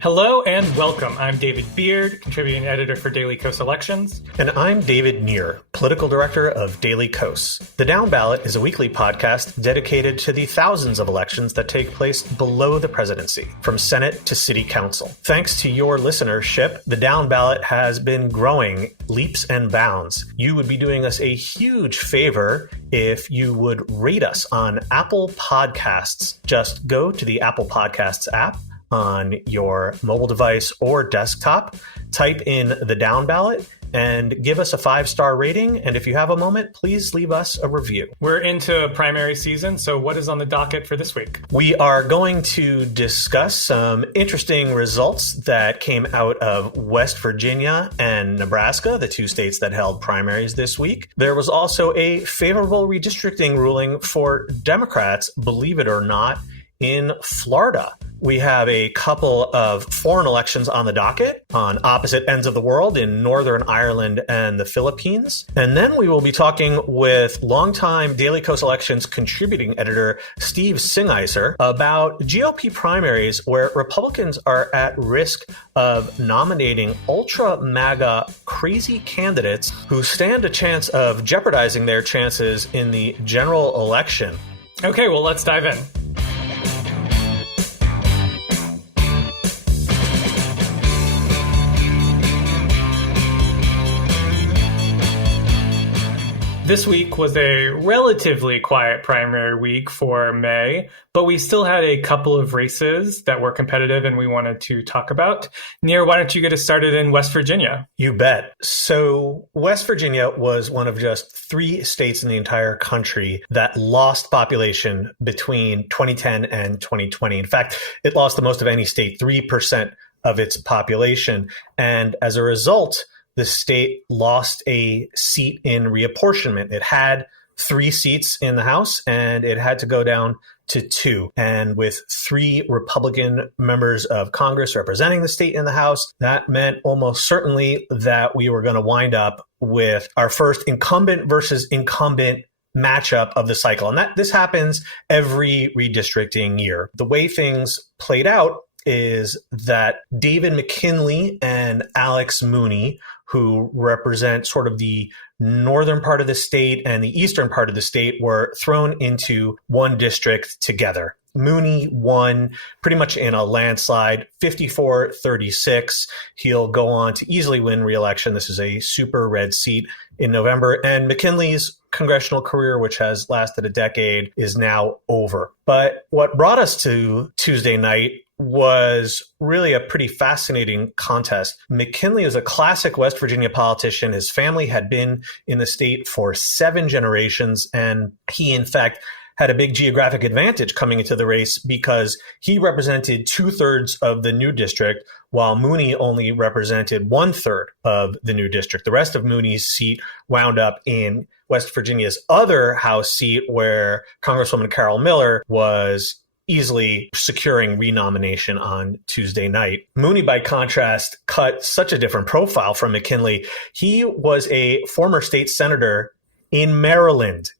Hello and welcome. I'm David Beard, contributing editor for Daily Kos Elections. And I'm David Neer, political director of Daily Kos. The Downballot is a weekly podcast dedicated to the thousands of elections that take place below the presidency, from Senate to City Council. Thanks to your listenership, the Downballot has been growing leaps and bounds. You would be doing us a huge favor if you would rate us on Apple Podcasts. Just go to the Apple Podcasts app on your mobile device or desktop, type in the Downballot, and give us a 5-star rating. And if you have a moment, please leave us a review. We're into primary season, so what is on the docket for this week? We are going to discuss some interesting results that came out of West Virginia and Nebraska, the two states that held primaries this week. There was also a favorable redistricting ruling for Democrats, believe it or not, in Florida. We have a couple of foreign elections on the docket on opposite ends of the world in Northern Ireland and the Philippines. And then we will be talking with longtime Daily Kos Elections contributing editor Steve Singiser about GOP primaries where Republicans are at risk of nominating ultra MAGA crazy candidates who stand a chance of jeopardizing their chances in the general election. Okay, well, let's dive in. This week was a relatively quiet primary week for May, but we still had a couple of races that were competitive and we wanted to talk about. Neer, why don't you get us started in West Virginia? You bet. So West Virginia was one of just 3 states in the entire country that lost population between 2010 and 2020. In fact, it lost the most of any state, 3% of its population. And as a result, the state lost a seat in reapportionment. It had 3 seats in the House and it had to go down to 2. And with 3 Republican members of Congress representing the state in the House, that meant almost certainly that we were going to wind up with our first incumbent versus incumbent matchup of the cycle. And this happens every redistricting year. The way things played out is that David McKinley and Alex Mooney, who represent sort of the northern part of the state and the eastern part of the state, were thrown into one district together. Mooney won pretty much in a landslide, 54-36. He'll go on to easily win re-election. This is a super red seat in November. And McKinley's congressional career, which has lasted a decade, is now over. But what brought us to Tuesday night was really a pretty fascinating contest. McKinley is a classic West Virginia politician. His family had been in the state for 7 generations, and he, in fact, had a big geographic advantage coming into the race because he represented 2/3 of the new district, while Mooney only represented 1/3 of the new district. The rest of Mooney's seat wound up in West Virginia's other House seat, where Congresswoman Carol Miller was easily securing renomination on Tuesday night. Mooney, by contrast, cut such a different profile from McKinley. He was a former state senator in Maryland.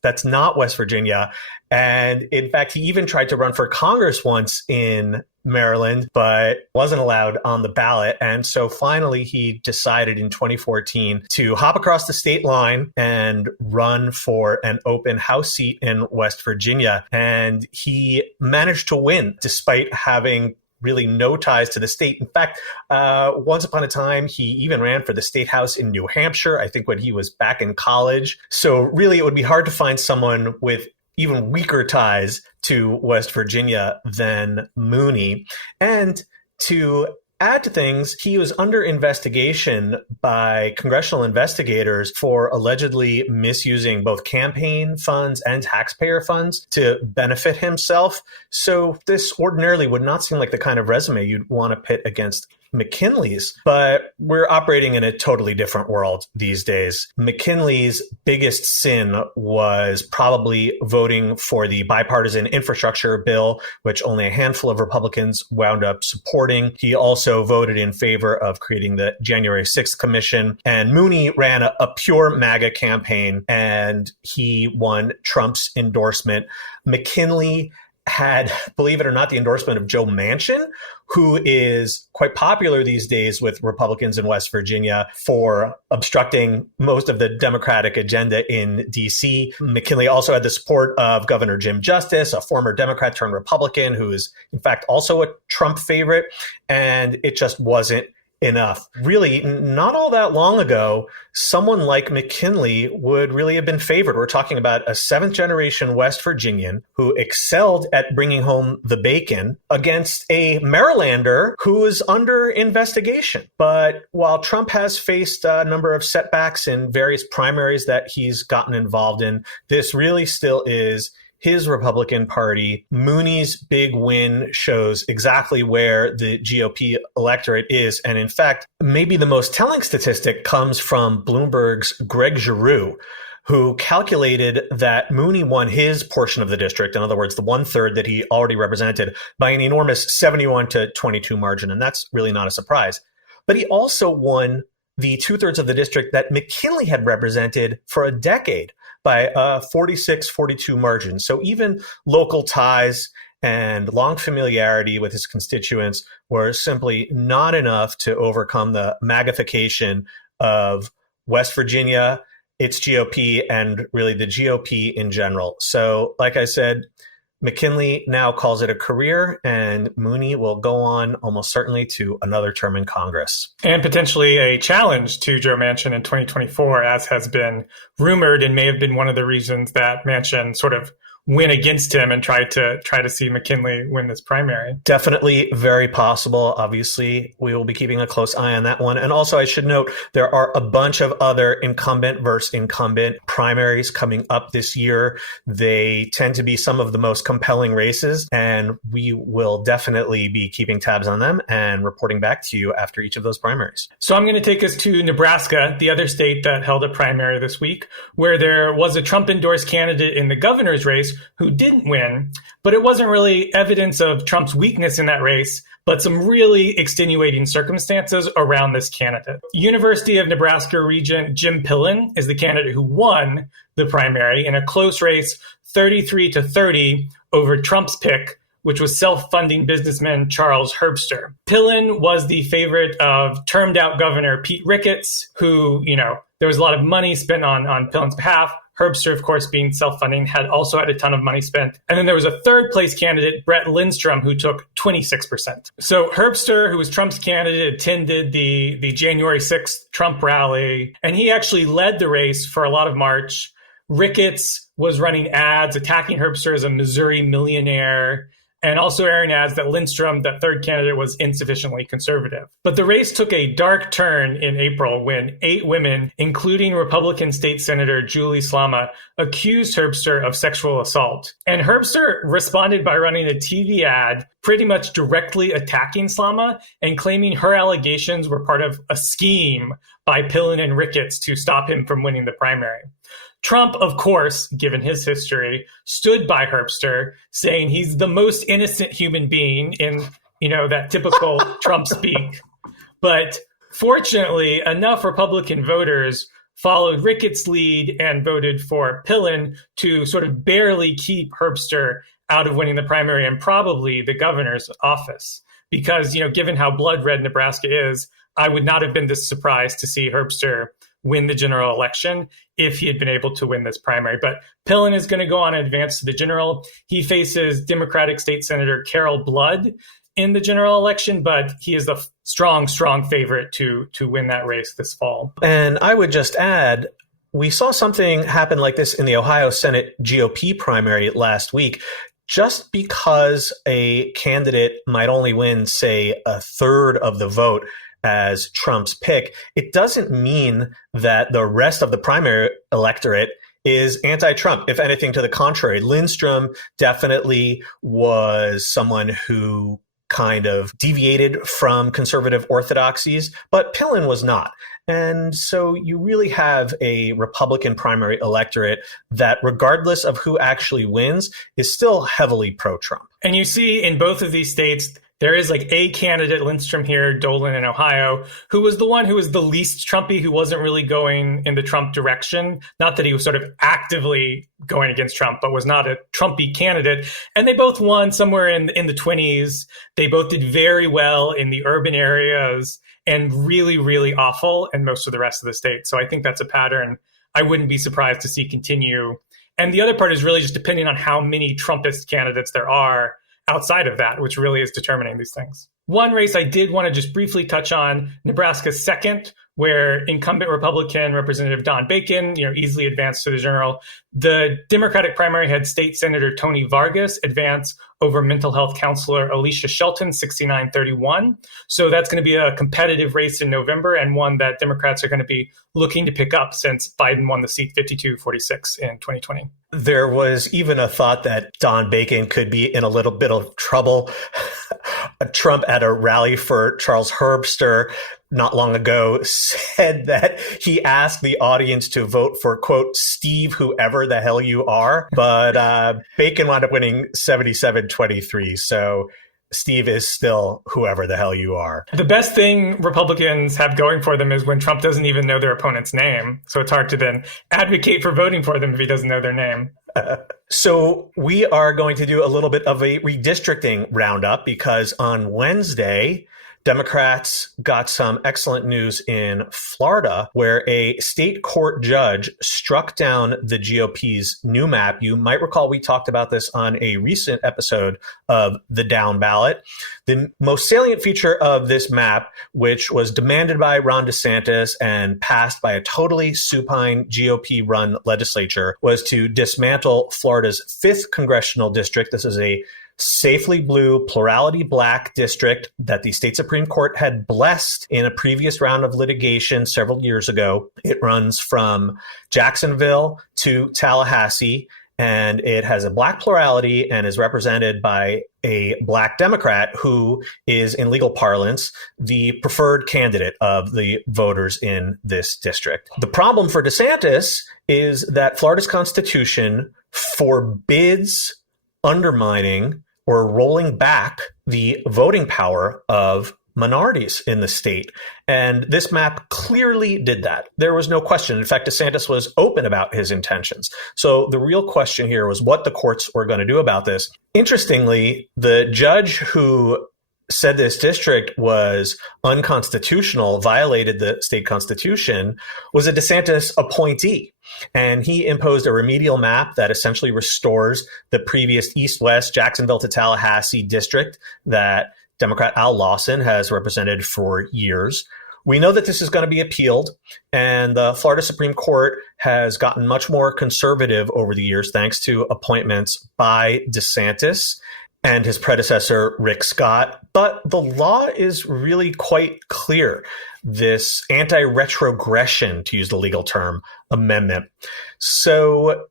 That's not West Virginia. And in fact, he even tried to run for Congress once in Maryland, but wasn't allowed on the ballot. And so finally, he decided in 2014 to hop across the state line and run for an open House seat in West Virginia. And he managed to win despite having really no ties to the state. In fact, once upon a time, he even ran for the state house in New Hampshire, I think when he was back in college. So really, it would be hard to find someone with even weaker ties to West Virginia than Mooney. And to add to things, he was under investigation by congressional investigators for allegedly misusing both campaign funds and taxpayer funds to benefit himself. So this ordinarily would not seem like the kind of resume you'd want to pit against McKinley's, but we're operating in a totally different world these days. McKinley's biggest sin was probably voting for the bipartisan infrastructure bill, which only a handful of Republicans wound up supporting. He also voted in favor of creating the January 6th commission. And Mooney ran a pure MAGA campaign, and he won Trump's endorsement. McKinley had, believe it or not, the endorsement of Joe Manchin, who is quite popular these days with Republicans in West Virginia for obstructing most of the Democratic agenda in D.C. McKinley also had the support of Governor Jim Justice, a former Democrat turned Republican, who is, in fact, also a Trump favorite. And it just wasn't enough. Really, not all that long ago, someone like McKinley would really have been favored. We're talking about a seventh generation West Virginian who excelled at bringing home the bacon against a Marylander who is under investigation. But while Trump has faced a number of setbacks in various primaries that he's gotten involved in, this really still is his Republican Party. Mooney's big win shows exactly where the GOP electorate is. And in fact, maybe the most telling statistic comes from Bloomberg's Greg Giroux, who calculated that Mooney won his portion of the district, in other words, the 1/3 that he already represented, by an enormous 71-22 margin. And that's really not a surprise. But he also won the 2/3 of the district that McKinley had represented for a decade, by a 46-42 margin. So even local ties and long familiarity with his constituents were simply not enough to overcome the magnification of West Virginia, its GOP, and really the GOP in general. So, like I said, McKinley now calls it a career, and Mooney will go on almost certainly to another term in Congress. And potentially a challenge to Joe Manchin in 2024, as has been rumored and may have been one of the reasons that Manchin sort of went against him and try to see McKinley win this primary. Definitely very possible. Obviously, we will be keeping a close eye on that one. And also, I should note, there are a bunch of other incumbent versus incumbent primaries coming up this year. They tend to be some of the most compelling races, and we will definitely be keeping tabs on them and reporting back to you after each of those primaries. So I'm going to take us to Nebraska, the other state that held a primary this week, where there was a Trump-endorsed candidate in the governor's race who didn't win, but it wasn't really evidence of Trump's weakness in that race, but some really extenuating circumstances around this candidate. University of Nebraska Regent Jim Pillen is the candidate who won the primary in a close race, 33-30 over Trump's pick, which was self-funding businessman Charles Herbster. Pillen was the favorite of termed-out Governor Pete Ricketts, who, there was a lot of money spent on Pillen's behalf. Herbster, of course, being self-funding, had a ton of money spent. And then there was a third place candidate, Brett Lindstrom, who took 26%. So Herbster, who was Trump's candidate, attended the January 6th Trump rally, and he actually led the race for a lot of March. Ricketts was running ads attacking Herbster as a Missouri millionaire, and also airing ads that Lindstrom, that third candidate, was insufficiently conservative. But the race took a dark turn in April when 8 women, including Republican State Senator Julie Slama, accused Herbster of sexual assault. And Herbster responded by running a TV ad pretty much directly attacking Slama and claiming her allegations were part of a scheme by Pillen and Ricketts to stop him from winning the primary. Trump, of course, given his history, stood by Herbster, saying he's the most innocent human being in, that typical Trump speak. But fortunately, enough Republican voters followed Ricketts' lead and voted for Pillen to sort of barely keep Herbster out of winning the primary and probably the governor's office. Because, given how blood red Nebraska is, I would not have been this surprised to see Herbster win the general election if he had been able to win this primary. But Pillen is going to go on and advance to the general. He faces Democratic State Senator Carol Blood in the general election, but he is the strong favorite to win that race this fall. And I would just add, we saw something happen like this in the Ohio Senate GOP primary last week. Just because a candidate might only win, say, 1/3 of the vote as Trump's pick, it doesn't mean that the rest of the primary electorate is anti-Trump. If anything, to the contrary, Lindstrom definitely was someone who kind of deviated from conservative orthodoxies, but Pillen was not. And so you really have a Republican primary electorate that, regardless of who actually wins, is still heavily pro-Trump. And you see in both of these states, there is like a candidate, Lindstrom here, Dolan in Ohio, who was the one who was the least Trumpy, who wasn't really going in the Trump direction. Not that he was sort of actively going against Trump, but was not a Trumpy candidate. And they both won somewhere in the 20s. They both did very well in the urban areas and really, really awful in most of the rest of the state. So I think that's a pattern I wouldn't be surprised to see continue. And the other part is really just depending on how many Trumpist candidates there are outside of that, which really is determining these things. One race I did want to just briefly touch on, Nebraska's second, where incumbent Republican Representative Don Bacon, easily advanced to the general. The Democratic primary had State Senator Tony Vargas advance over mental health counselor Alicia Shelton, 69-31. So that's going to be a competitive race in November, and one that Democrats are going to be looking to pick up since Biden won the seat 52-46 in 2020. There was even a thought that Don Bacon could be in a little bit of trouble. Trump at a rally for Charles Herbster not long ago said that he asked the audience to vote for, quote, Steve, whoever the hell you are. But Bacon wound up winning 77-23. So Steve is still whoever the hell you are. The best thing Republicans have going for them is when Trump doesn't even know their opponent's name. So it's hard to then advocate for voting for them if he doesn't know their name. So we are going to do a little bit of a redistricting roundup because on Wednesday, Democrats got some excellent news in Florida, where a state court judge struck down the GOP's new map. You might recall we talked about this on a recent episode of the Downballot. The most salient feature of this map, which was demanded by Ron DeSantis and passed by a totally supine GOP-run legislature, was to dismantle Florida's 5th congressional district. This is a safely blue, plurality black district that the state Supreme Court had blessed in a previous round of litigation several years ago. It runs from Jacksonville to Tallahassee, and it has a black plurality and is represented by a black Democrat who is, in legal parlance, the preferred candidate of the voters in this district. The problem for DeSantis is that Florida's Constitution forbids undermining or rolling back the voting power of minorities in the state. And this map clearly did that. There was no question. In fact, DeSantis was open about his intentions. So the real question here was what the courts were going to do about this. Interestingly, the judge who said this district was unconstitutional, violated the state constitution, was a DeSantis appointee. And he imposed a remedial map that essentially restores the previous east-west Jacksonville to Tallahassee district that Democrat Al Lawson has represented for years. We know that this is going to be appealed, and the Florida Supreme Court has gotten much more conservative over the years thanks to appointments by DeSantis and his predecessor, Rick Scott. But the law is really quite clear. This anti-retrogression, to use the legal term, amendment. So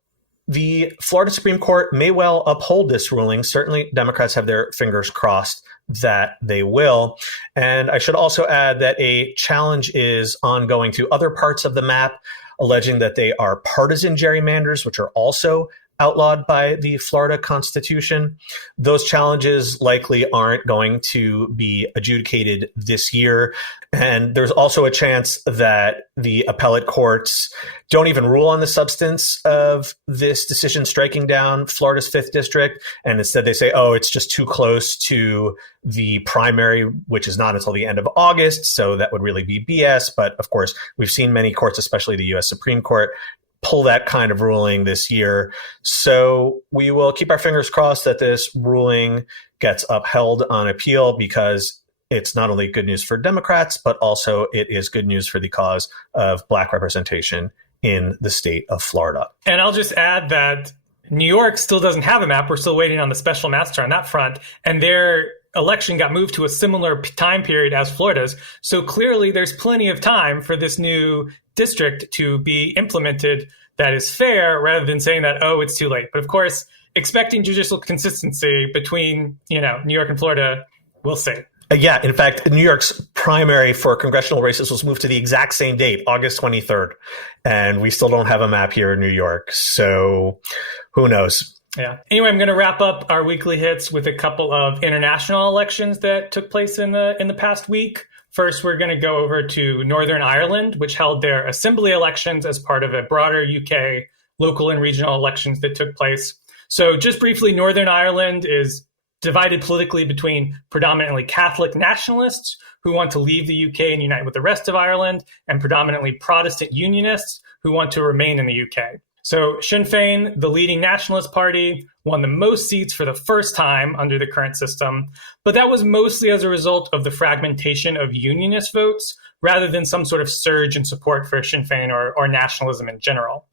the Florida Supreme Court may well uphold this ruling. Certainly, Democrats have their fingers crossed that they will. And I should also add that a challenge is ongoing to other parts of the map, alleging that they are partisan gerrymanders, which are also outlawed by the Florida Constitution. Those challenges likely aren't going to be adjudicated this year. And there's also a chance that the appellate courts don't even rule on the substance of this decision striking down Florida's 5th district. And instead they say, oh, it's just too close to the primary, which is not until the end of August. So that would really be BS. But of course, we've seen many courts, especially the U.S. Supreme Court, pull that kind of ruling this year. So we will keep our fingers crossed that this ruling gets upheld on appeal, because it's not only good news for Democrats, but also it is good news for the cause of Black representation in the state of Florida. And I'll just add that New York still doesn't have a map. We're still waiting on the special master on that front. And their election got moved to a similar time period as Florida's. So clearly there's plenty of time for this new district to be implemented that is fair, rather than saying that, oh, it's too late. But of course, expecting judicial consistency between, New York and Florida we'll see. Yeah, in fact, New York's primary for congressional races was moved to the exact same date, August 23rd. And we still don't have a map here in New York. So who knows? Yeah. Anyway, I'm going to wrap up our weekly hits with a couple of international elections that took place in the past week. First, we're going to go over to Northern Ireland, which held their assembly elections as part of a broader UK local and regional elections that took place. So just briefly, Northern Ireland is divided politically between predominantly Catholic nationalists who want to leave the UK and unite with the rest of Ireland, and predominantly Protestant unionists who want to remain in the UK. So Sinn Féin, the leading nationalist party, won the most seats for the first time under the current system, but that was mostly as a result of the fragmentation of unionist votes rather than some sort of surge in support for Sinn Féin or nationalism in general.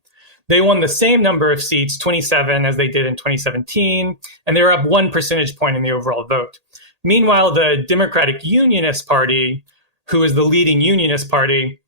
They won the same number of seats, 27, as they did in 2017, and they were up 1 percentage point in the overall vote. Meanwhile, the Democratic Unionist Party, who is the leading unionist party,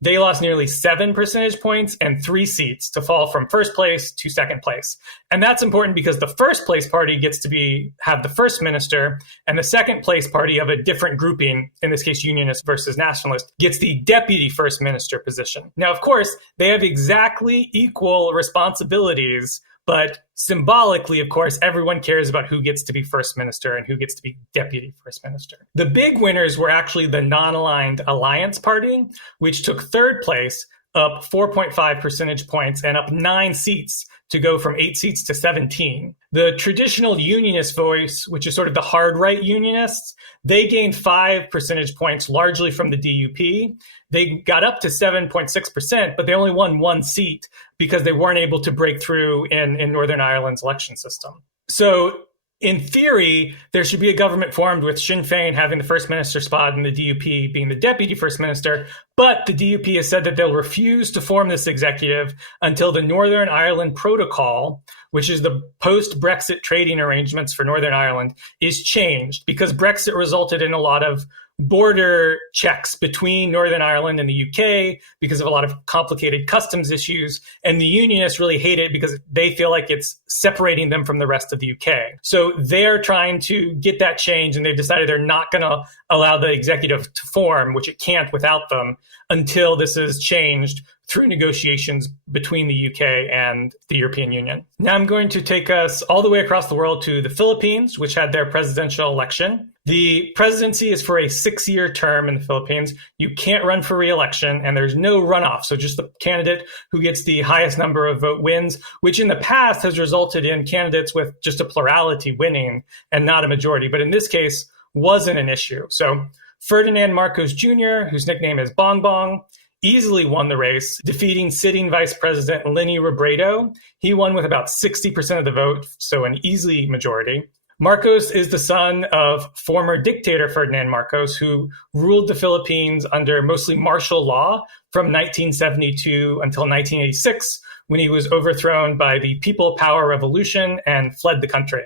they lost nearly 7 percentage points and 3 seats to fall from first place to second place. And that's important because the first place party gets to have the first minister, and the second place party of a different grouping, in this case unionist versus nationalist, gets the deputy first minister position. Now, of course, they have exactly equal responsibilities, but symbolically, of course, everyone cares about who gets to be first minister and who gets to be deputy first minister. The big winners were actually the non-aligned Alliance Party, which took third place, up 4.5 percentage points and up 9 seats to go from 8 seats to 17. The traditional unionist voice, which is sort of the hard right unionists, they gained 5 percentage points largely from the DUP. They got up to 7.6%, but they only won 1 seat because they weren't able to break through in Northern Ireland's election system. So in theory, there should be a government formed with Sinn Féin having the first minister spot and the DUP being the deputy first minister. But the DUP has said that they'll refuse to form this executive until the Northern Ireland Protocol, which is the post-Brexit trading arrangements for Northern Ireland, is changed because Brexit resulted in a lot of border checks between Northern Ireland and the UK because of a lot of complicated customs issues. And the unionists really hate it because they feel like it's separating them from the rest of the UK. So they're trying to get that change, and they've decided they're not going to allow the executive to form, which it can't without them, until this is changed through negotiations between the UK and the European Union. Now I'm going to take us all the way across the world to the Philippines, which had their presidential election. The presidency is for a 6-year term in the Philippines. You can't run for re-election, and there's no runoff. So just the candidate who gets the highest number of vote wins, which in the past has resulted in candidates with just a plurality winning and not a majority. But in this case, wasn't an issue. So Ferdinand Marcos Jr., whose nickname is Bong Bong, easily won the race, defeating sitting Vice President Leni Robredo. He won with about 60% of the vote, so an easy majority. Marcos is the son of former dictator Ferdinand Marcos, who ruled the Philippines under mostly martial law from 1972 until 1986, when he was overthrown by the People Power Revolution and fled the country.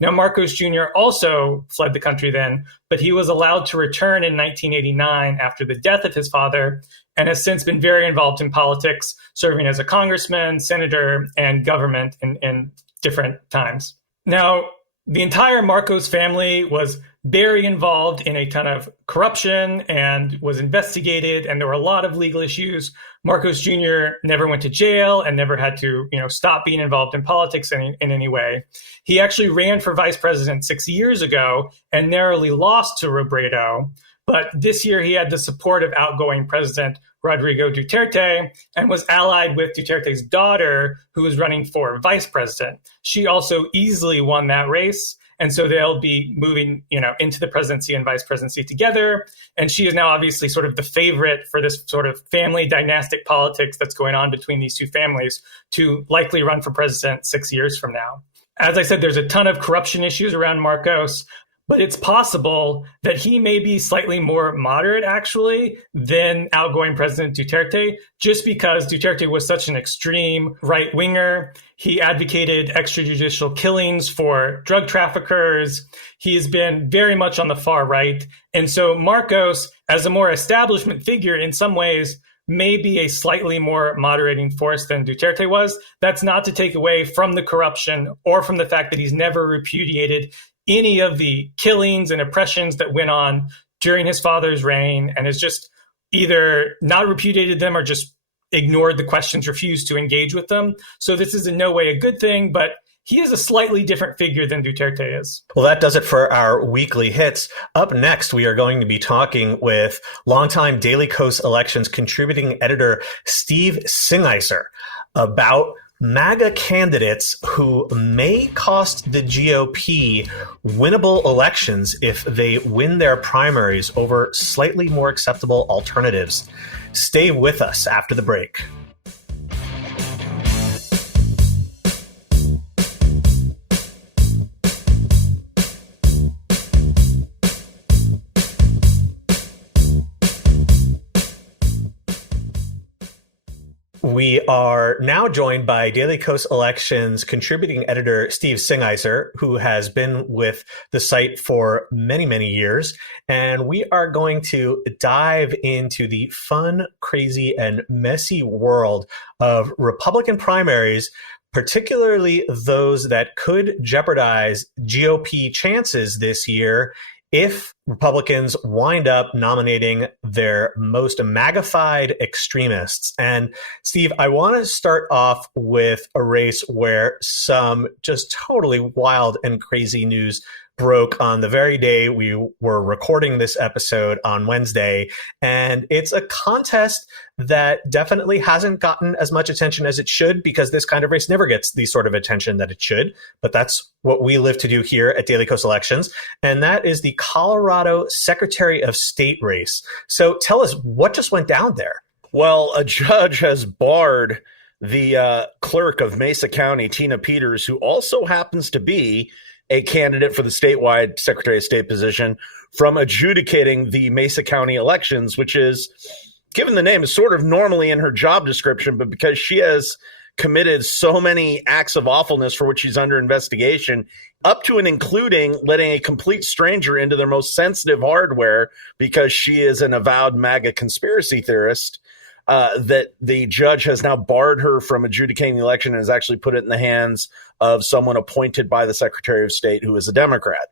Now, Marcos Jr. also fled the country then, but he was allowed to return in 1989 after the death of his father, and has since been very involved in politics, serving as a congressman, senator, and government in different times. Now, the entire Marcos family was very involved in a ton of corruption and was investigated, and there were a lot of legal issues. Marcos Jr. never went to jail and never had to, stop being involved in politics in any way. He actually ran for vice president 6 years ago and narrowly lost to Robredo. But this year he had the support of outgoing President Rodrigo Duterte and was allied with Duterte's daughter, who was running for vice president. She also easily won that race. And so they'll be moving, into the presidency and vice presidency together. And she is now obviously sort of the favorite for this sort of family dynastic politics that's going on between these two families to likely run for president 6 years from now. As I said, there's a ton of corruption issues around Marcos, but it's possible that he may be slightly more moderate, actually, than outgoing President Duterte, just because Duterte was such an extreme right-winger. He advocated extrajudicial killings for drug traffickers. He has been very much on the far right. And so Marcos, as a more establishment figure, in some ways, may be a slightly more moderating force than Duterte was. That's not to take away from the corruption or from the fact that he's never repudiated any of the killings and oppressions that went on during his father's reign, and has just either not repudiated them or just ignored the questions, refused to engage with them. So this is in no way a good thing, but he is a slightly different figure than Duterte is. Well, that does it for our weekly hits. Up next, we are going to be talking with longtime Daily Kos Elections contributing editor Steve Singiser about MAGA candidates who may cost the GOP winnable elections if they win their primaries over slightly more acceptable alternatives. Stay with us after the break. We are now joined by Daily Kos Elections contributing editor Steve Singiser, who has been with the site for many, many years. And we are going to dive into the fun, crazy, and messy world of Republican primaries, particularly those that could jeopardize GOP chances this year if Republicans wind up nominating their most MAGAfied extremists. And Steve, I want to start off with a race where some just totally wild and crazy news broke on the very day we were recording this episode on Wednesday. And it's a contest that definitely hasn't gotten as much attention as it should, because this kind of race never gets the sort of attention that it should. But that's what we live to do here at Daily Kos Elections. And that is the Colorado Secretary of State race. So tell us what just went down there. Well, a judge has barred the clerk of Mesa County, Tina Peters, who also happens to be a candidate for the statewide Secretary of State position, from adjudicating the Mesa County elections, which is, given the name, is sort of normally in her job description, but because she has committed so many acts of awfulness for which she's under investigation, up to and including letting a complete stranger into their most sensitive hardware because she is an avowed MAGA conspiracy theorist, that the judge has now barred her from adjudicating the election and has actually put it in the hands of someone appointed by the Secretary of State who is a Democrat.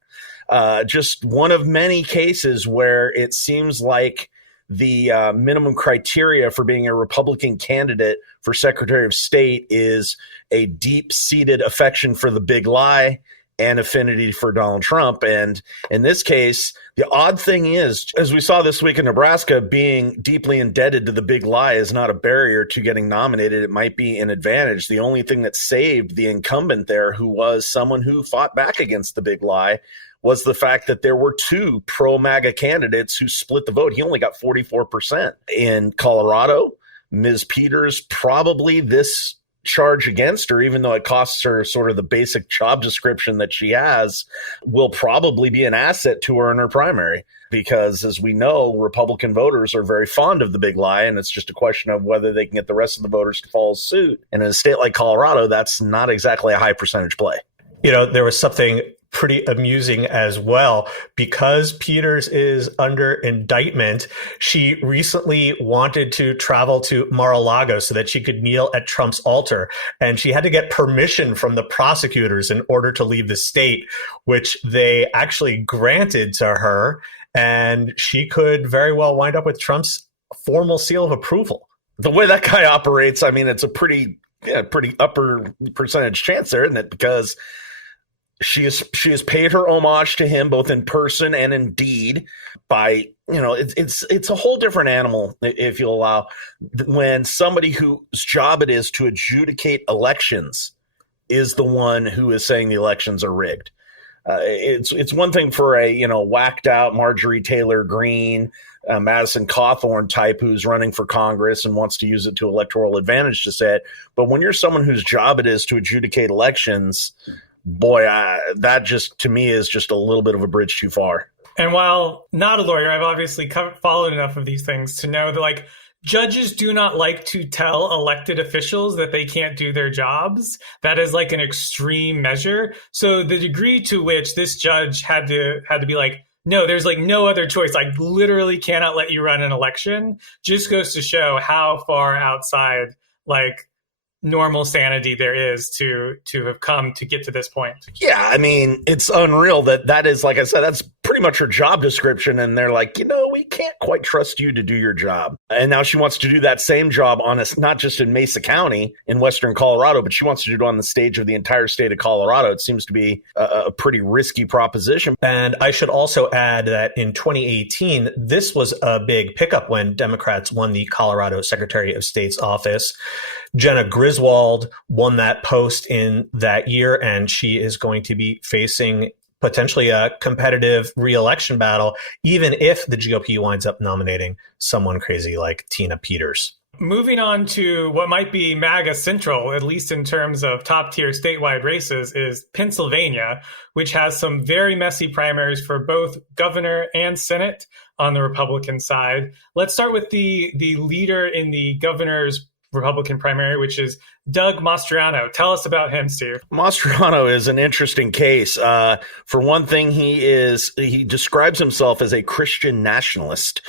Just one of many cases where it seems like the minimum criteria for being a Republican candidate for Secretary of State is a deep-seated affection for the big lie and affinity for Donald Trump. And in this case, the odd thing is, as we saw this week in Nebraska, being deeply indebted to the big lie is not a barrier to getting nominated. It might be an advantage. The only thing that saved the incumbent there, who was someone who fought back against the big lie, was the fact that there were two pro-MAGA candidates who split the vote. He only got 44%. In Colorado, Ms. Peters, probably this charge against her, even though it costs her sort of the basic job description that she has, will probably be an asset to her in her primary, because as we know, Republican voters are very fond of the big lie, and it's just a question of whether they can get the rest of the voters to follow suit. And in a state like Colorado, that's not exactly a high percentage play. You know, there was something pretty amusing as well. Because Peters is under indictment, she recently wanted to travel to Mar-a-Lago so that she could kneel at Trump's altar. And she had to get permission from the prosecutors in order to leave the state, which they actually granted to her. And she could very well wind up with Trump's formal seal of approval. The way that guy operates, I mean, it's a pretty upper percentage chance there, isn't it? Because she has paid her homage to him both in person and in deed by, you know, it's a whole different animal, if you'll allow, when somebody whose job it is to adjudicate elections is the one who is saying the elections are rigged. It's one thing for a, you know, whacked out Marjorie Taylor Greene, Madison Cawthorn type who's running for Congress and wants to use it to electoral advantage to say it. But when you're someone whose job it is to adjudicate elections, boy, that just, to me, is just a little bit of a bridge too far. And while not a lawyer, I've obviously followed enough of these things to know that, like, judges do not like to tell elected officials that they can't do their jobs. That is like an extreme measure. So the degree to which this judge had to be like, no, there's like no other choice, I literally cannot let you run an election, just goes to show how far outside, like, normal sanity there is to have come to get to this point. Yeah, I mean, it's unreal that is, like I said, that's pretty much her job description. And they're like, we can't quite trust you to do your job. And now she wants to do that same job not just in Mesa County in Western Colorado, but she wants to do it on the stage of the entire state of Colorado. It seems to be a pretty risky proposition. And I should also add that in 2018, this was a big pickup when Democrats won the Colorado Secretary of State's office. Jenna Griswold won that post in that year, and she is going to be facing potentially a competitive re-election battle, even if the GOP winds up nominating someone crazy like Tina Peters. Moving on to what might be MAGA central, at least in terms of top-tier statewide races, is Pennsylvania, which has some very messy primaries for both governor and Senate on the Republican side. Let's start with the leader in the governor's Republican primary, which is Doug Mastriano. Tell us about him, Steve. Mastriano is an interesting case. For one thing, he describes himself as a Christian nationalist.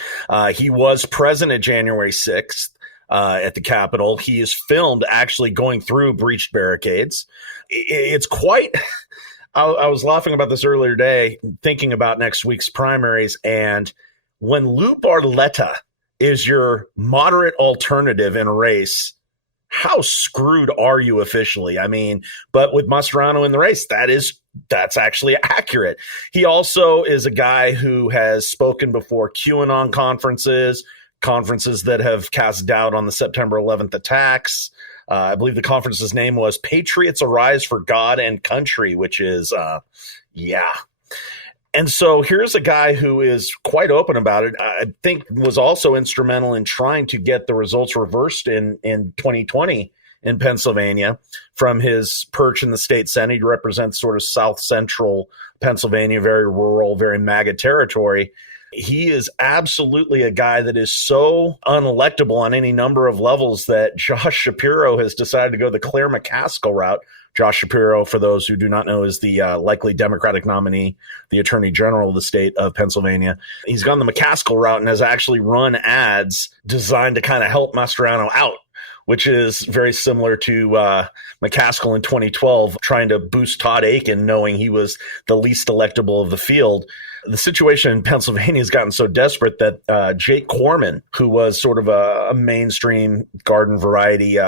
He was present at January 6th. At the Capitol. He is filmed actually going through breached barricades. It's quite... I was laughing about this earlier today, thinking about next week's primaries, and when Lou Barletta is your moderate alternative in a race, how screwed are you officially? I mean, but with Mastriano in the race, that's actually accurate. He also is a guy who has spoken before QAnon conferences that have cast doubt on the September 11th attacks. I believe the conference's name was Patriots Arise for God and Country, which is, yeah. And so here's a guy who is quite open about it. I think was also instrumental in trying to get the results reversed in 2020 in Pennsylvania from his perch in the state Senate. He represents sort of South Central Pennsylvania, very rural, very MAGA territory. He is absolutely a guy that is so unelectable on any number of levels that Josh Shapiro has decided to go the Claire McCaskill route. Josh Shapiro, for those who do not know, is the likely Democratic nominee, the Attorney General of the state of Pennsylvania. He's gone the McCaskill route and has actually run ads designed to kind of help Mastriano out, which is very similar to McCaskill in 2012, trying to boost Todd Aiken, knowing he was the least electable of the field. The situation in Pennsylvania has gotten so desperate that Jake Corman, who was sort of a mainstream garden variety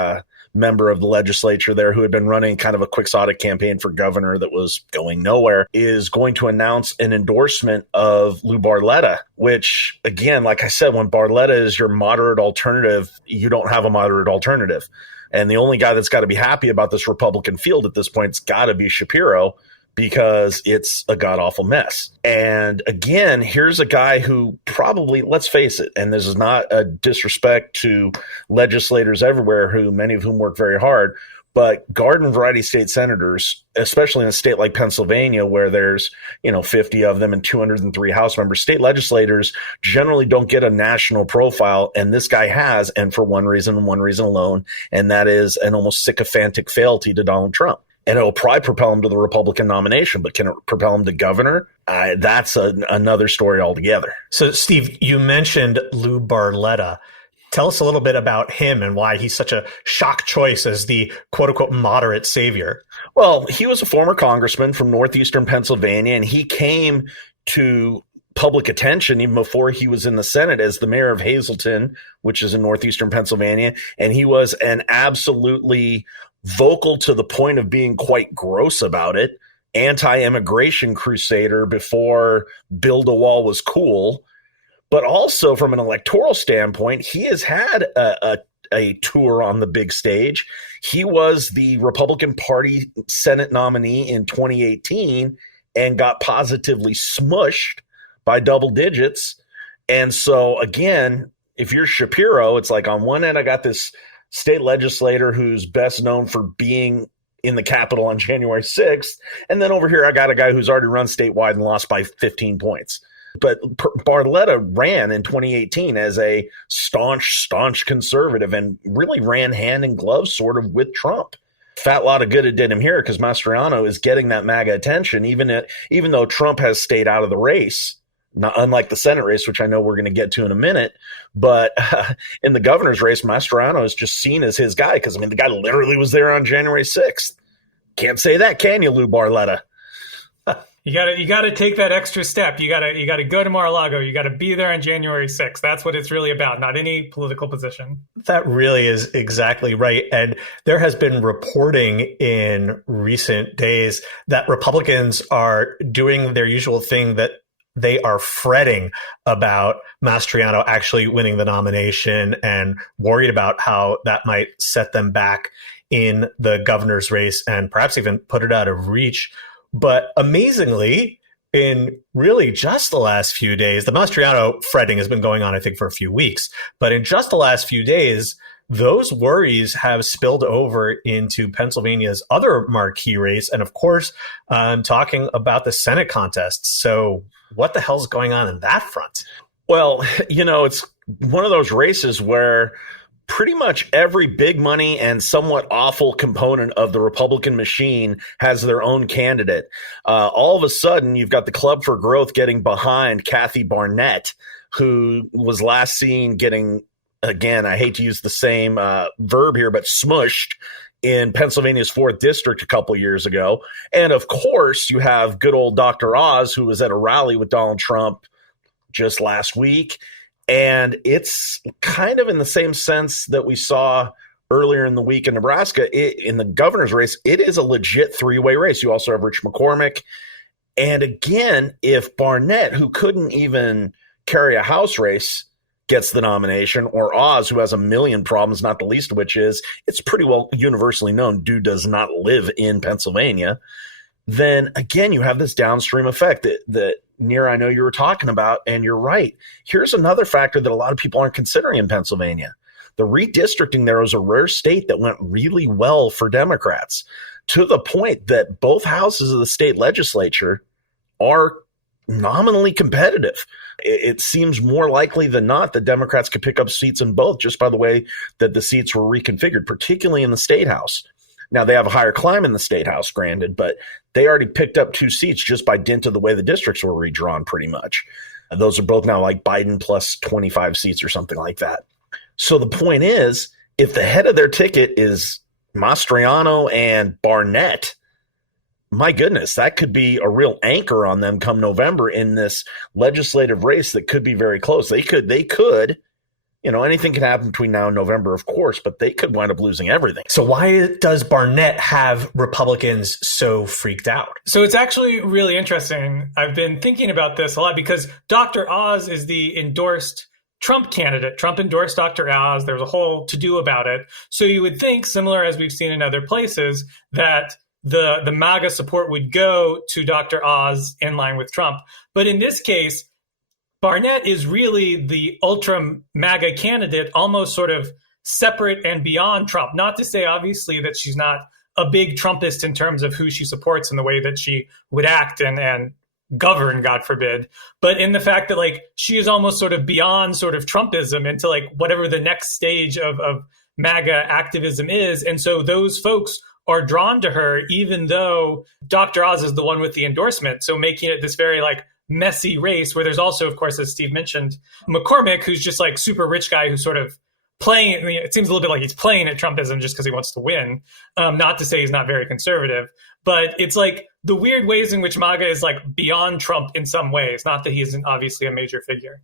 member of the legislature there, who had been running kind of a quixotic campaign for governor that was going nowhere, is going to announce an endorsement of Lou Barletta, which, again, like I said, when Barletta is your moderate alternative, you don't have a moderate alternative. And the only guy that's got to be happy about this Republican field at this point has got to be Shapiro, because it's a god-awful mess. And again, here's a guy who probably, let's face it, and this is not a disrespect to legislators everywhere, who many of whom work very hard, but garden variety state senators, especially in a state like Pennsylvania, where there's 50 of them and 203 House members, state legislators generally don't get a national profile, and this guy has, and for one reason alone, and that is an almost sycophantic fealty to Donald Trump. And it'll probably propel him to the Republican nomination, but can it propel him to governor? That's another story altogether. So, Steve, you mentioned Lou Barletta. Tell us a little bit about him and why he's such a shock choice as the quote-unquote moderate savior. Well, he was a former congressman from northeastern Pennsylvania, and he came to public attention even before he was in the Senate as the mayor of Hazleton, which is in northeastern Pennsylvania. And he was an absolutely vocal, to the point of being quite gross about it, anti-immigration crusader before build a wall was cool. But also from an electoral standpoint, he has had a tour on the big stage. He was the Republican Party Senate nominee in 2018 and got positively smushed by double digits. And so again, if you're Shapiro, it's like on one end, I got this state legislator who's best known for being in the Capitol on January 6th. And then over here, I got a guy who's already run statewide and lost by 15 points. But Barletta ran in 2018 as a staunch conservative and really ran hand in glove sort of with Trump. Fat lot of good it did him here, because Mastriano is getting that MAGA attention, even though Trump has stayed out of the race not unlike the Senate race, which I know we're going to get to in a minute. But in the governor's race, Mastriano is just seen as his guy because, I mean, the guy literally was there on January 6th. Can't say that, can you, Lou Barletta? You gotta take that extra step. You gotta go to Mar-a-Lago. You gotta be there on January 6th. That's what it's really about, not any political position. That really is exactly right. And there has been reporting in recent days that Republicans are doing their usual thing, that they are fretting about Mastriano actually winning the nomination and worried about how that might set them back in the governor's race and perhaps even put it out of reach. But amazingly, in really just the last few days, the Mastriano fretting has been going on, I think, for a few weeks. But in just the last few days, those worries have spilled over into Pennsylvania's other marquee race. And of course, I'm talking about the Senate contest. So what the hell's going on in that front? Well, it's one of those races where pretty much every big money and somewhat awful component of the Republican machine has their own candidate. All of a sudden, you've got the Club for Growth getting behind Kathy Barnett, who was last seen getting, again, I hate to use the same verb here, but smushed in Pennsylvania's 4th district a couple years ago. And of course, you have good old Dr. Oz, who was at a rally with Donald Trump just last week. And it's kind of in the same sense that we saw earlier in the week in Nebraska. In the governor's race, it is a legit three-way race. You also have Rich McCormick. And again, if Barnett, who couldn't even carry a House race, gets the nomination, or Oz, who has a million problems, not the least of which is it's pretty well universally known dude does not live in Pennsylvania, then again, you have this downstream effect that Nir, I know you were talking about, and you're right. Here's another factor that a lot of people aren't considering in Pennsylvania. The redistricting there was a rare state that went really well for Democrats, to the point that both houses of the state legislature are nominally competitive. It seems more likely than not that Democrats could pick up seats in both just by the way that the seats were reconfigured, particularly in the state house. Now, they have a higher climb in the state house, granted, but they already picked up 2 seats just by dint of the way the districts were redrawn pretty much. And those are both now like Biden plus 25 seats or something like that. So the point is, if the head of their ticket is Mastriano and Barnett, my goodness, that could be a real anchor on them come November in this legislative race that could be very close. They could, anything can happen between now and November, of course, but they could wind up losing everything. So why does Barnett have Republicans so freaked out? So it's actually really interesting. I've been thinking about this a lot because Dr. Oz is the endorsed Trump candidate. Trump endorsed Dr. Oz. There's a whole to-do about it. So you would think, similar as we've seen in other places, that the MAGA support would go to Dr. Oz in line with Trump. But in this case, Barnett is really the ultra MAGA candidate, almost sort of separate and beyond Trump. Not to say, obviously, that she's not a big Trumpist in terms of who she supports and the way that she would act and govern, God forbid, but in the fact that like she is almost sort of beyond sort of Trumpism into like whatever the next stage of MAGA activism is. And so those folks are drawn to her, even though Dr. Oz is the one with the endorsement. So making it this very like messy race where there's also, of course, as Steve mentioned, McCormick, who's just like super rich guy who's sort of playing. I mean, it seems a little bit like he's playing at Trumpism just because he wants to win. Not to say he's not very conservative, but it's like the weird ways in which MAGA is like beyond Trump in some ways. Not that he isn't obviously a major figure.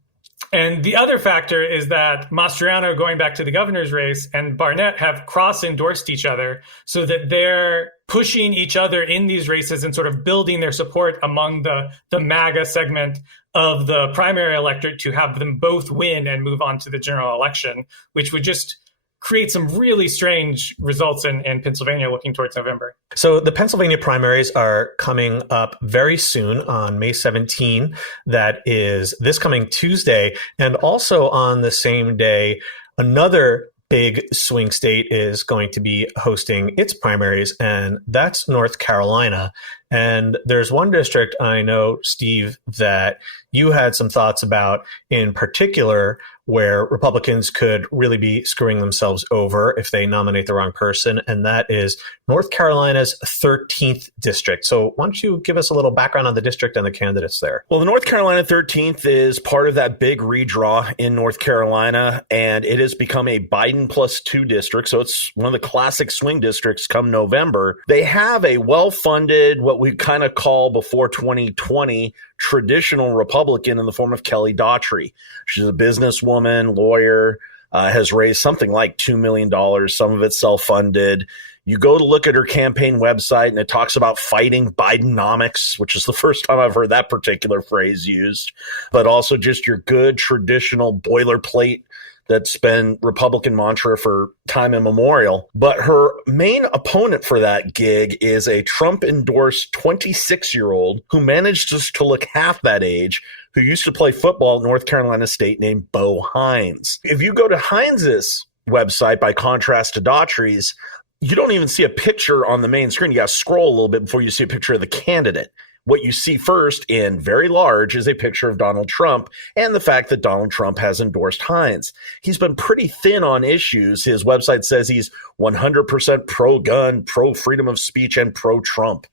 And the other factor is that Mastriano, going back to the governor's race, and Barnett have cross-endorsed each other so that they're pushing each other in these races and sort of building their support among the MAGA segment of the primary electorate to have them both win and move on to the general election, which would just create some really strange results in Pennsylvania looking towards November. So the Pennsylvania primaries are coming up very soon on May 17. That is this coming Tuesday. And also on the same day, another big swing state is going to be hosting its primaries, and that's North Carolina. And there's one district I know, Steve, that you had some thoughts about in particular, where Republicans could really be screwing themselves over if they nominate the wrong person, and that is North Carolina's 13th district. So why don't you give us a little background on the district and the candidates there? Well, the North Carolina 13th is part of that big redraw in North Carolina, and it has become a Biden +2 district. So it's one of the classic swing districts come November. They have a well-funded, what we kind of call before 2020, traditional Republican in the form of Kelly Daughtry. She's a businesswoman, lawyer, has raised something like $2 million. Some of it's self-funded. You go to look at her campaign website and it talks about fighting Bidenomics, which is the first time I've heard that particular phrase used, but also just your good traditional boilerplate that's been Republican mantra for time immemorial. But her main opponent for that gig is a Trump-endorsed 26-year-old who managed just to look half that age, who used to play football at North Carolina State, named Bo Hines. If you go to Hines's website, by contrast to Daughtry's, you don't even see a picture on the main screen. You got to scroll a little bit before you see a picture of the candidate. What you see first, in very large, is a picture of Donald Trump and the fact that Donald Trump has endorsed Hines. He's been pretty thin on issues. His website says he's 100% pro-gun, pro-freedom of speech, and pro-Trump.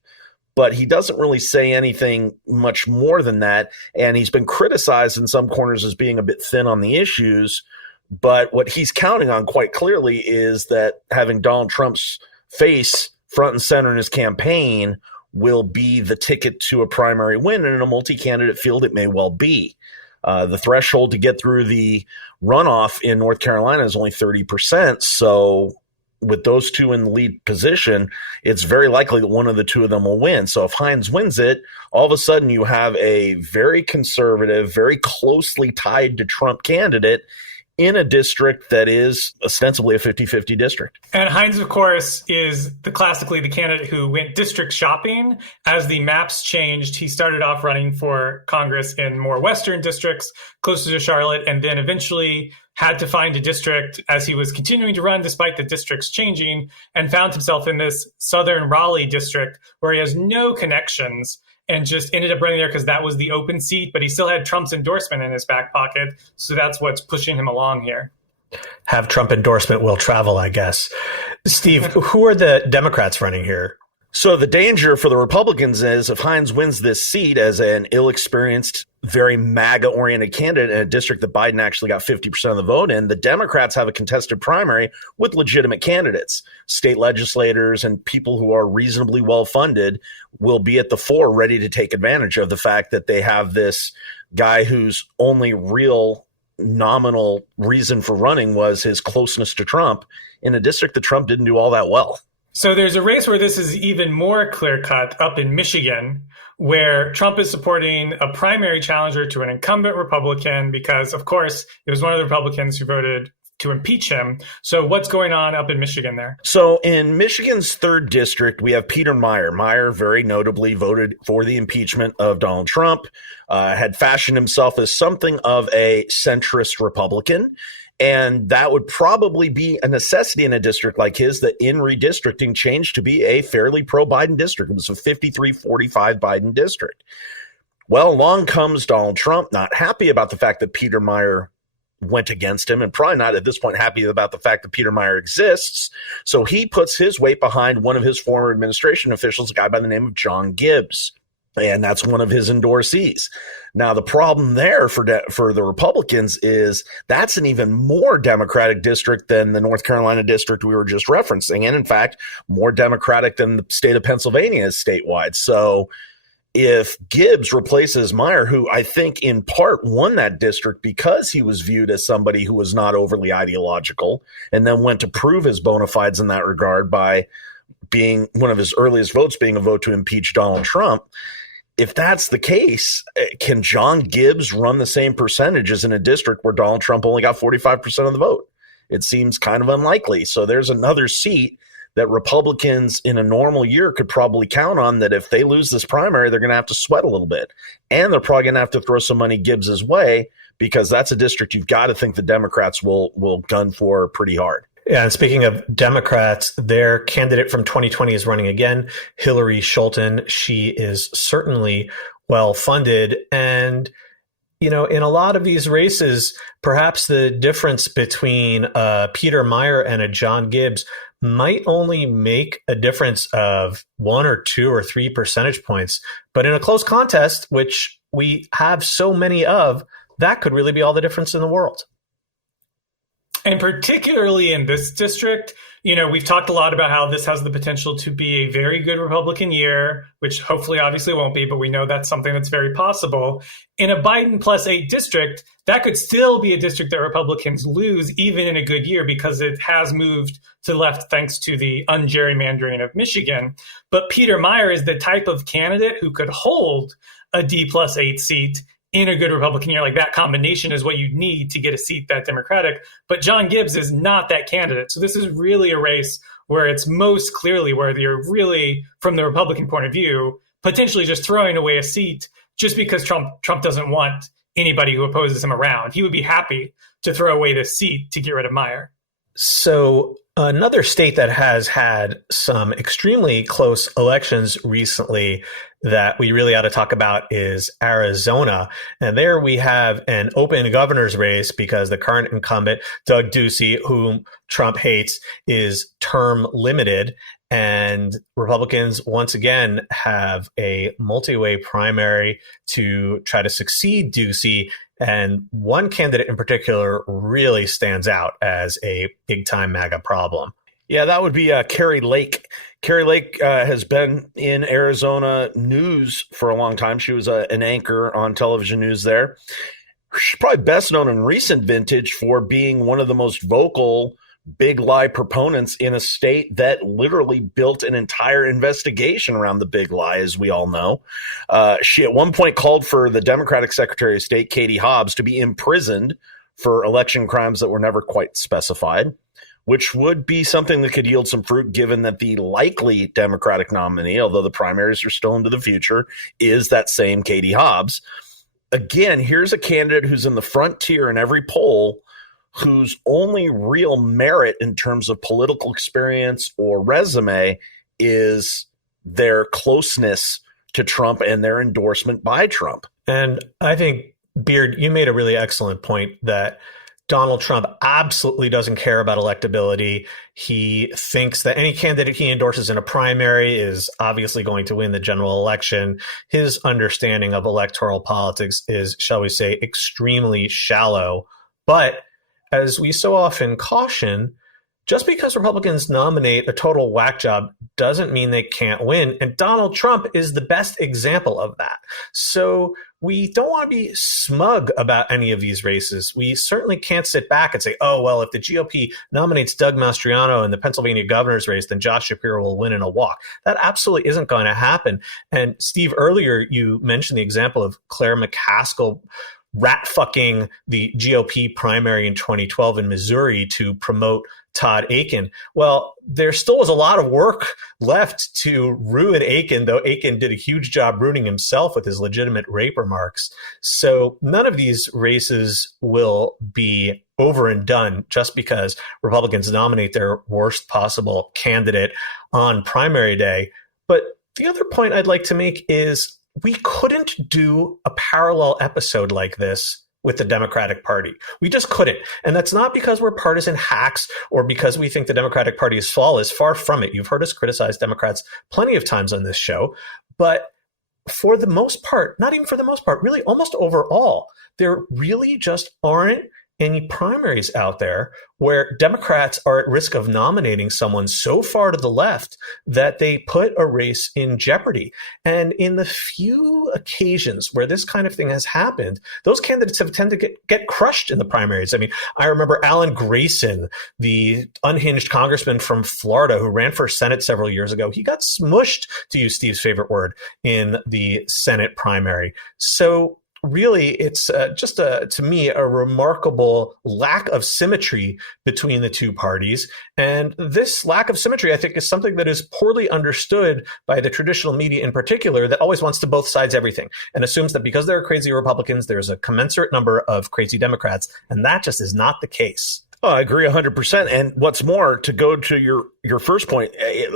But he doesn't really say anything much more than that. And he's been criticized in some corners as being a bit thin on the issues. But what he's counting on quite clearly is that having Donald Trump's face front and center in his campaign will be the ticket to a primary win. And in a multi-candidate field, it may well be. The threshold to get through the runoff in North Carolina is only 30%. So with those two in the lead position, it's very likely that one of the two of them will win. So if Hines wins it, all of a sudden you have a very conservative, very closely tied to Trump candidate in a district that is ostensibly a 50-50 district. And Hines, of course, is classically the candidate who went district shopping. As the maps changed, he started off running for Congress in more western districts, closer to Charlotte, and then eventually had to find a district as he was continuing to run despite the districts changing, and found himself in this southern Raleigh district where he has no connections and just ended up running there because that was the open seat, but he still had Trump's endorsement in his back pocket. So that's what's pushing him along here. Have Trump endorsement will travel, I guess. Steve, who are the Democrats running here? So the danger for the Republicans is if Hines wins this seat as an ill-experienced, very MAGA-oriented candidate in a district that Biden actually got 50% of the vote in, the Democrats have a contested primary with legitimate candidates. State legislators and people who are reasonably well-funded will be at the fore ready to take advantage of the fact that they have this guy whose only real nominal reason for running was his closeness to Trump in a district that Trump didn't do all that well. So there's a race where this is even more clear-cut up in Michigan, where Trump is supporting a primary challenger to an incumbent Republican because, of course, it was one of the Republicans who voted to impeach him. So what's going on up in Michigan there? So in Michigan's 3rd district, we have Peter Meijer. Meijer very notably voted for the impeachment of Donald Trump, had fashioned himself as something of a centrist Republican. And that would probably be a necessity in a district like his that in redistricting changed to be a fairly pro-Biden district. It was a 53-45 Biden district. Well, along comes Donald Trump, not happy about the fact that Peter Meijer went against him and probably not at this point happy about the fact that Peter Meijer exists. So he puts his weight behind one of his former administration officials, a guy by the name of John Gibbs. And that's one of his endorsees. Now, the problem there for the Republicans is that's an even more Democratic district than the North Carolina district we were just referencing. And in fact, more Democratic than the state of Pennsylvania is statewide. So if Gibbs replaces Meijer, who I think in part won that district because he was viewed as somebody who was not overly ideological and then went to prove his bona fides in that regard by being one of his earliest votes being a vote to impeach Donald Trump. If that's the case, can John Gibbs run the same percentages in a district where Donald Trump only got 45% of the vote? It seems kind of unlikely. So there's another seat that Republicans in a normal year could probably count on that if they lose this primary, they're going to have to sweat a little bit. And they're probably going to have to throw some money Gibbs's way because that's a district you've got to think the Democrats will gun for pretty hard. Yeah, and speaking of Democrats, their candidate from 2020 is running again, Hillary Scholten. She is certainly well funded. And, in a lot of these races, perhaps the difference between Peter Meyer and a John Gibbs might only make a difference of 1 or 2 or 3 percentage points. But in a close contest, which we have so many of, that could really be all the difference in the world. And particularly in this district, we've talked a lot about how this has the potential to be a very good Republican year, which hopefully obviously won't be, but we know that's something that's very possible. In a Biden +8 district, that could still be a district that Republicans lose even in a good year because it has moved to the left thanks to the ungerrymandering of Michigan. But Peter Meyer is the type of candidate who could hold a D+8 seat in a good Republican year. Like, that combination is what you need to get a seat that Democratic. But John Gibbs is not that candidate. So this is really a race where it's most clearly where you're really, from the Republican point of view, potentially just throwing away a seat just because Trump doesn't want anybody who opposes him around. He would be happy to throw away this seat to get rid of Meyer. So another state that has had some extremely close elections recently that we really ought to talk about is Arizona. And there we have an open governor's race because the current incumbent, Doug Ducey, whom Trump hates, is term limited. And Republicans, once again, have a multi-way primary to try to succeed Ducey. And one candidate in particular really stands out as a big-time MAGA problem. Yeah, that would be Carrie Lake. Carrie Lake has been in Arizona news for a long time. She was an anchor on television news there. She's probably best known in recent vintage for being one of the most vocal big lie proponents in a state that literally built an entire investigation around the big lie, as we all know. She at one point called for the Democratic Secretary of State, Katie Hobbs, to be imprisoned for election crimes that were never quite specified, which would be something that could yield some fruit given that the likely Democratic nominee, although the primaries are still into the future, is that same Katie Hobbs. Again, here's a candidate who's in the front tier in every poll, whose only real merit in terms of political experience or resume is their closeness to Trump and their endorsement by Trump. And I think, Beard, you made a really excellent point that Donald Trump absolutely doesn't care about electability. He thinks that any candidate he endorses in a primary is obviously going to win the general election. His understanding of electoral politics is, shall we say, extremely shallow. But as we so often caution, just because Republicans nominate a total whack job doesn't mean they can't win. And Donald Trump is the best example of that. So we don't want to be smug about any of these races. We certainly can't sit back and say, oh, well, if the GOP nominates Doug Mastriano in the Pennsylvania governor's race, then Josh Shapiro will win in a walk. That absolutely isn't going to happen. And Steve, earlier you mentioned the example of Claire McCaskill rat fucking the GOP primary in 2012 in Missouri to promote Todd Akin. Well, there still was a lot of work left to ruin Akin, though Akin did a huge job ruining himself with his legitimate rape remarks. So none of these races will be over and done just because Republicans nominate their worst possible candidate on primary day. But the other point I'd like to make is we couldn't do a parallel episode like this with the Democratic Party. We just couldn't. And that's not because we're partisan hacks or because we think the Democratic Party is flawless. Far from it. You've heard us criticize Democrats plenty of times on this show. But for the most part, not even for the most part, really almost overall, there really just aren't any primaries out there where Democrats are at risk of nominating someone so far to the left that they put a race in jeopardy. And in the few occasions where this kind of thing has happened, those candidates have tended to get crushed in the primaries. I mean, I remember Alan Grayson, the unhinged congressman from Florida who ran for Senate several years ago. He got smushed, to use Steve's favorite word, in the Senate primary. So really, it's to me, a remarkable lack of symmetry between the two parties. And this lack of symmetry, I think, is something that is poorly understood by the traditional media in particular, that always wants to both sides everything and assumes that because there are crazy Republicans, there's a commensurate number of crazy Democrats. And that just is not the case. Oh, I agree 100%. And what's more, to go to your first point,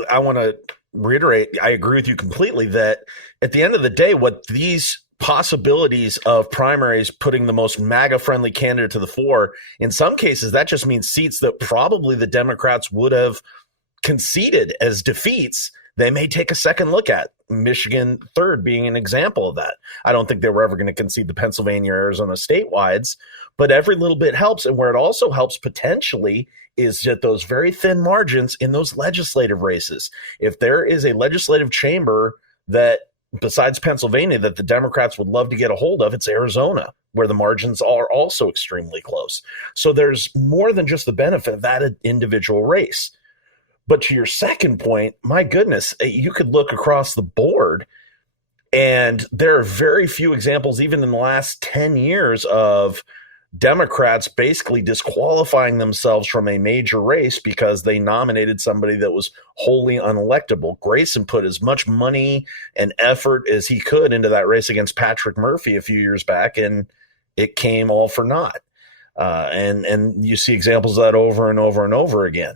I want to reiterate, I agree with you completely that at the end of the day, what these possibilities of primaries putting the most MAGA-friendly candidate to the fore, in some cases, that just means seats that probably the Democrats would have conceded as defeats, they may take a second look at. Michigan third being an example of that. I don't think they were ever going to concede the Pennsylvania, Arizona statewides, but every little bit helps. And where it also helps potentially is that those very thin margins in those legislative races. If there is a legislative chamber that, besides Pennsylvania, that the Democrats would love to get a hold of, it's Arizona, where the margins are also extremely close. So there's more than just the benefit of that individual race. But to your second point, my goodness, you could look across the board, and there are very few examples, even in the last 10 years, of Democrats basically disqualifying themselves from a major race because they nominated somebody that was wholly unelectable. Grayson put as much money and effort as he could into that race against Patrick Murphy a few years back, and it came all for naught. And you see examples of that over and over and over again.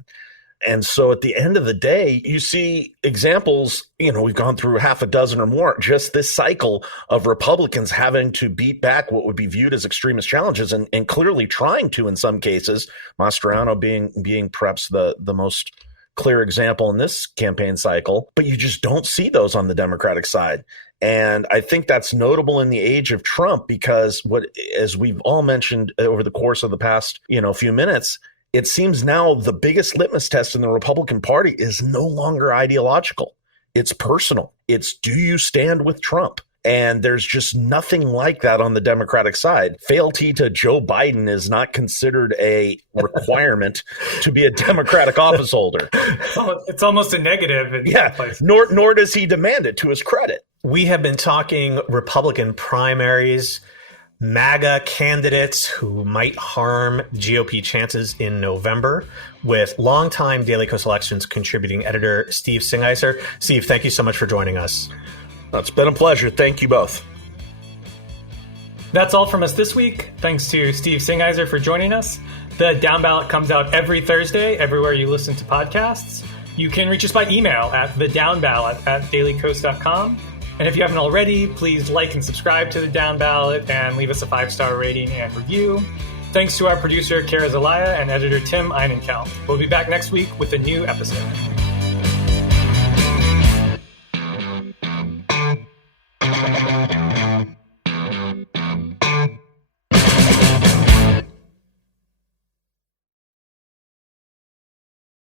And so at the end of the day, you see examples, we've gone through half a dozen or more, just this cycle of Republicans having to beat back what would be viewed as extremist challenges and clearly trying to in some cases, Mastriano being perhaps the most clear example in this campaign cycle. But you just don't see those on the Democratic side. And I think that's notable in the age of Trump because as we've all mentioned over the course of the past, few minutes, it seems now the biggest litmus test in the Republican Party is no longer ideological. It's personal. It's, do you stand with Trump? And there's just nothing like that on the Democratic side. Fealty to Joe Biden is not considered a requirement to be a Democratic office holder. It's almost a negative in some places. Nor does he demand it, to his credit. We have been talking Republican primaries, MAGA candidates who might harm GOP chances in November with longtime Daily Kos Elections contributing editor Steve Singiser. Steve, thank you so much for joining us. It's been a pleasure. Thank you both. That's all from us this week. Thanks to Steve Singiser for joining us. The Downballot comes out every Thursday, everywhere you listen to podcasts. You can reach us by email at thedownballot@dailykos.com. And if you haven't already, please like and subscribe to the Downballot and leave us a 5-star rating and review. Thanks to our producer, Kara Zelaya, and editor, Tim Einenkel. We'll be back next week with a new episode.